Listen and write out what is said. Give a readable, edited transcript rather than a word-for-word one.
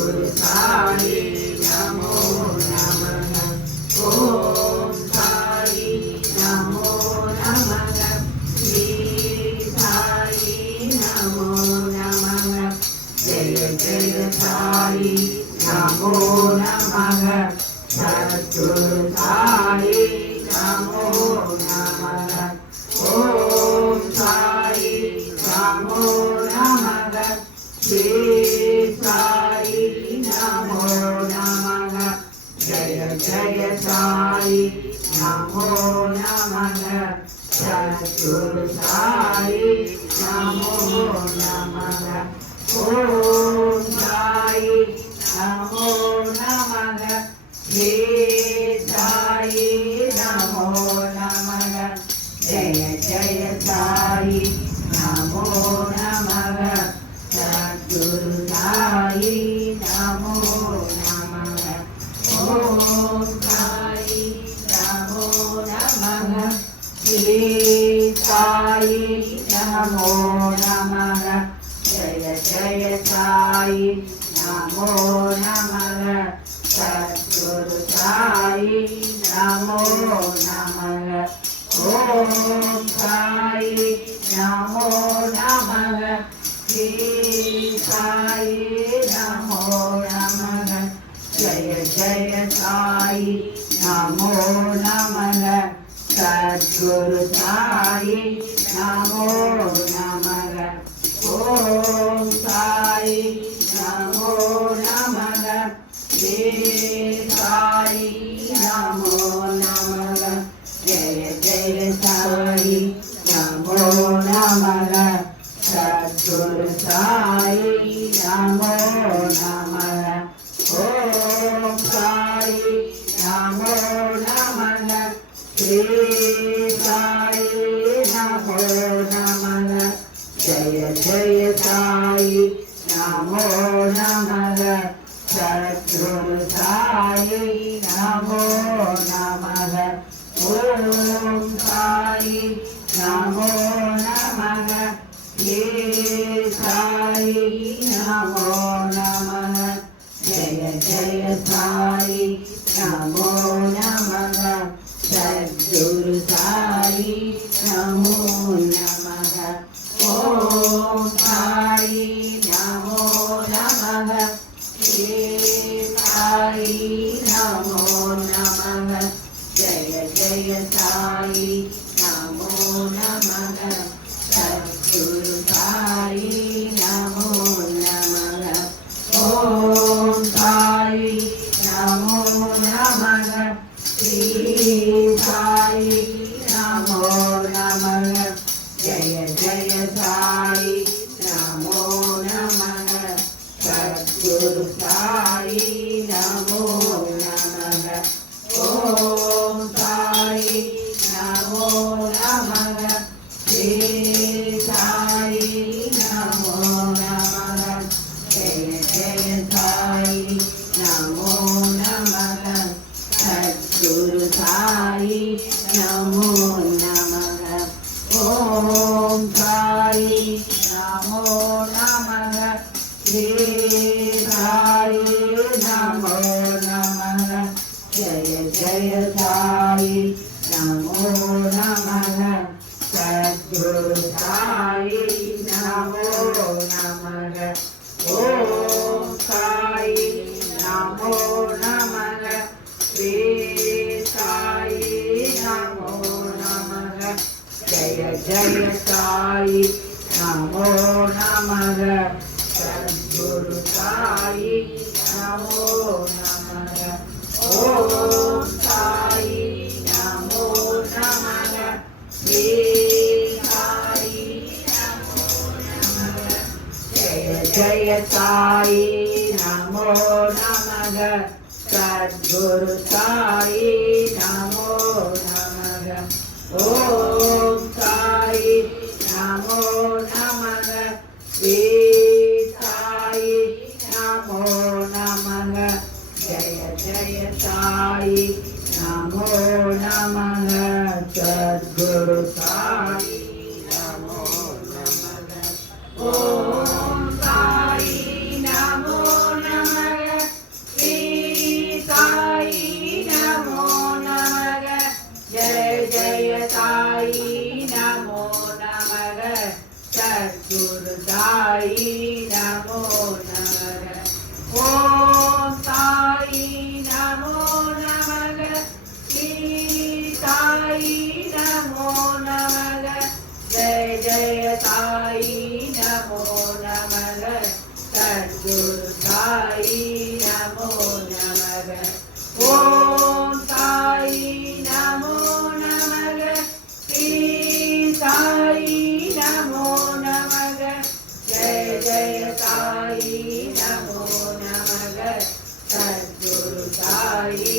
सद्गुरु साई नमो नमः। ओम साई नमो नमः। श्री साई नमो नमः। जय जय साई नमो नमः। सद्गुरु साई नमो नमः। ओम साई नमो नमः। श्री साई नमो नमः। जय जय साई नमो नमः। सद्गुरु साई नमो नमः। ओम साई नमो नमः। श्री साई नमो नमः। जय जय साई नमो नमः। सद्गुरु साई नमो नमः। ओम साई नमो नमः। श्री साई नमो नमः। जय जय साई नमो नमः। सद्गुरु साई नमो नमः। ओम साई नमो नमः। श्री साई नमो नमः। जय जय साई नमो नमः। सद्गुरु साई नमो नमः। ओम साई नमो नमः। श्री साई नमो नमः। जय जय साई नमो नमः। सद्गुरु साई नमो नमः। ओम साई नमो नमः। श्री साई नमो नमः। जय जय साई नमो नमः। सद्गुरु साई नमो नमः। ओम साई नमो नमः। श्री साई नमो नमः। जय जय साई नमो नमः। सद्गुरु साई नमो नमः। ओम साई नमो नमः। श्री साई नमो नमः। जय जय साई नमो नमः। सद्गुरु साई नमो नमः। ओम साई नमो नमः। श्री साई नमो नमः। जय जय साई नमो नमः। सद्गुरु साई नमो नमः। ओम साई नमो नमः। श्री साई नमो नमः। जय जय साई नमो नमः। सद्गुरु साई नमो नमः। ओम साई नमो नमः। श्री साई नमो नमः। जय जय साई नमो नमः। सद्गुरु साई नमो नमः। ओम साई नमो नमः। श्री साई नमो नमः। जय जय साई नमो नमः। सद्गुरु साई नमो नमः। ओम साई नमो नमः। श्री साई नमो नमः। जय जय साई नमो नमः। सद्गुरु साई नमो नमः। ओम साई नमो नमः। श्री साई नमो नमः। जय जय साई नमो नमः। सद्गुरु साई नमो नमः। ओम साई नमो नमः। ఓం సాయి నమో నమః శ్రీ సాయి నమో నమః జయ జయ సాయి నమో నమః సద్గురు సాయి